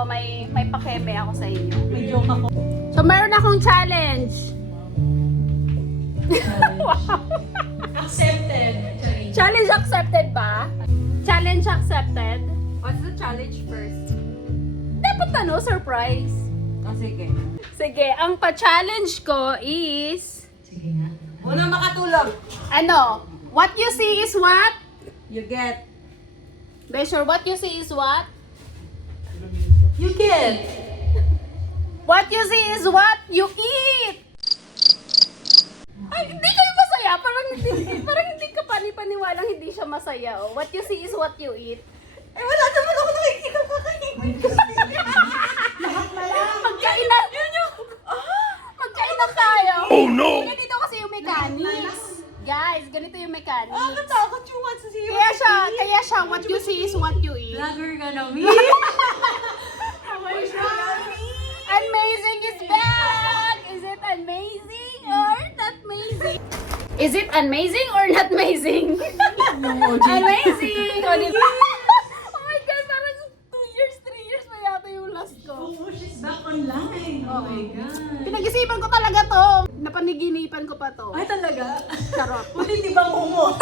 ako, may pakeme ako sa inyo. May joke ako. So, meron akong challenge. Accepted. Challenge accepted ba? Challenge accepted? What's the challenge first? Dapat surprise. Oh, sige. Sige, ang pa-challenge ko is... Sige nga. Una makatulog. Ano? What you see is what? You get. Besher, what you see is what? You get. What you see is what you eat! Ay, hindi kayo masaya. Parang hindi ka paniwalaang hindi siya masaya. Oh. What you see is what you eat. Eh, wala naman ako nakikita kakainin. Lahat na lang. Magkainan! Magkainan tayo! Oh no! Ganito kasi yung mechanics. Guys, ganito yung mechanics. Katakot yung what's the Kaya siya, what you see is what you eat. Vlogger ka na, me. Amazing is back! Is it amazing or not amazing? Is it amazing or not amazing? Amazing! O, diba? Oh my God, parang 2 years, 3 years pa yata yung last ko. Oh, she's back online. Oh my God. Pinag-isipan ko talaga to. Napaniginipan ko pa to. Ay, talaga? Charot. Buti di ba mo?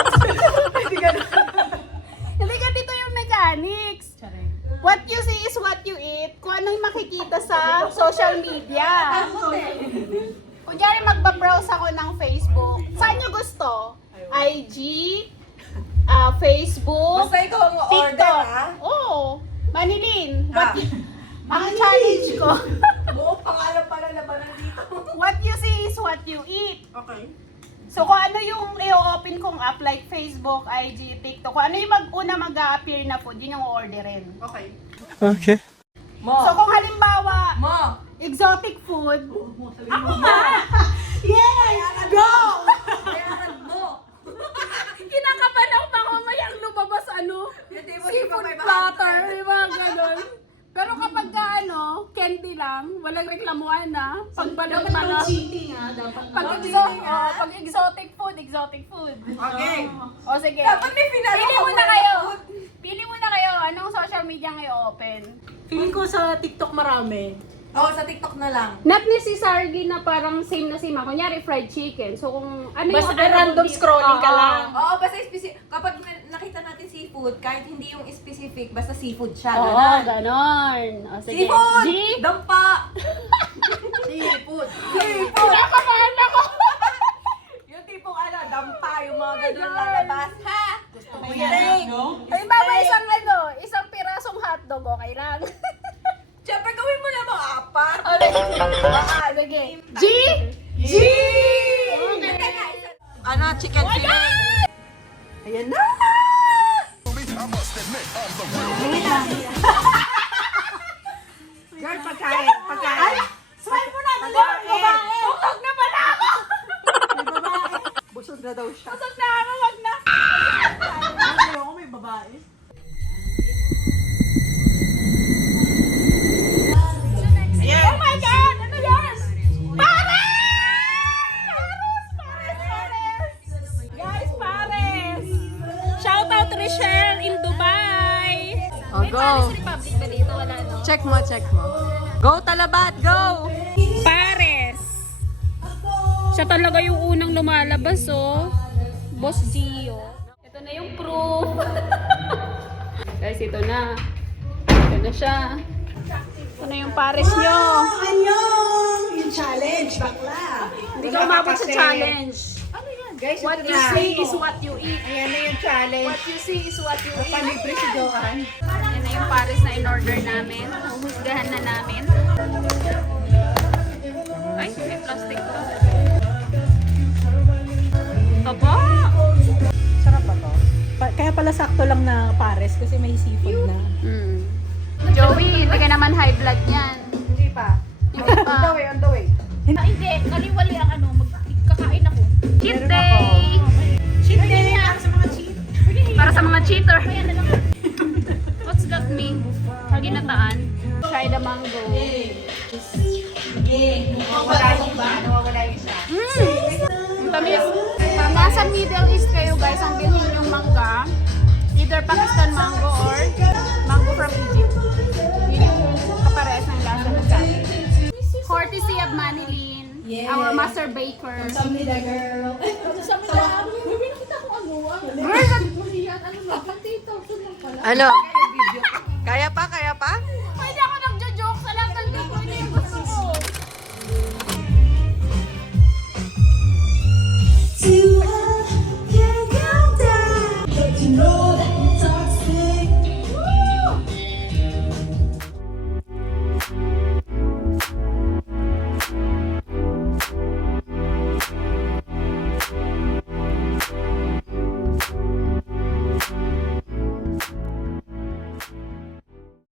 Hindi ganito yung mechanics. What you see is what you eat. Kung anong makikita sa social media. Kunyari magbabrowse ako ng Facebook. Saan nyo gusto? IG, Facebook, Basta ikaw ang order, TikTok. ha? Oo. Manilin, ang challenge ko. Oo, pangalan pala na ba nandito? What you see is what you eat. Okay. So kung ano yung i-open kong app like Facebook, IG, TikTok, kung ano yung una mag-a-appear na food, yun yung orderin. Okay. Okay. Mo. So kung halimbawa, Mo. exotic food, ako ba? Yes! Go! Bayaran mo. Kinakabahan ako baka mamayang lumabas Yung tipo, seafood di ba, platter, di ba ganon? Pero kapag candy lang, walang reklamuhan na, pagbalot Dapat mga... no cheating, ha? Dapat no cheating, ha? Pag exotic food. Okay. O sige. Dapat may pinalo Pili ka muna muna. kayo. Pili muna kayo. Anong social media ngayon open? Feeling ko sa TikTok marami. Oo, sa TikTok na lang. Not necessarily na parang same na same. Kunyari fried chicken. So kung ano Basta yung random dito- scrolling ka Oo. lang. Oo, basta specific. Kapag nakita natin seafood, kahit hindi yung specific, basta seafood siya. Oo, Ganon. ganon. O sige. Seafood! G? Dampa! Seafood! Seafood! Kinakabahan ako. Yung tipong dampa, yung mga ganun lalabas. Ha? Gusto mo yan, no? Ay, baba isang pirasong hotdog, okay lang. Siyempre, gawin mo na mga apat. Sige. G? G! Ano, chicken fillet? Ayan na! Girl, pagkain. Smile mo na! Babae! Tutog na pala ako! Busog na daw siya. Busog na ako, wag na. Ako may babae. Oh my God! Ano yan? Pares! Guys, Pares! Shout out Richelle in Dubai! Oh, go. Republic ba dito? Wala, no? Check mo. Go, Talabat, go! Pares! Siya talaga yung unang lumalabas, oh. Boss Gio. Ito na yung proof. Guys, ito na. Ito na siya. Ito na yung pares nyo. Anyong! Yung challenge, bakla. Hindi ka umabot sa challenge. Guys, What ito you na. see is what you eat. Ayan na yung challenge. What you see is what you eat. Palibre si Johan. Yan na yung pares na in-order namin. Huhusgahan na namin. Ay, may plastic pa. Aba! Sarap ba to? Kaya pala sakto lang na pares kasi may seafood na. Joey, hindi ka naman high blood yan. Hindi pa. Hindi pa. On the way. Hindi, kaliwali ang magkakain ako. Cheat day! Cheat day! Para sa mga cheat. Para sa mga cheater. What's that mean? Ginataan. Try the mango. Nawawala yung isa. Ang tamis. Pag nasa Middle East kayo guys, ang bilhin yung mangga, either Pakistan mango or mango from Egypt. Yun yung Courtesy of Manilyn, our master baker. Samnida girl. Girl, Ano?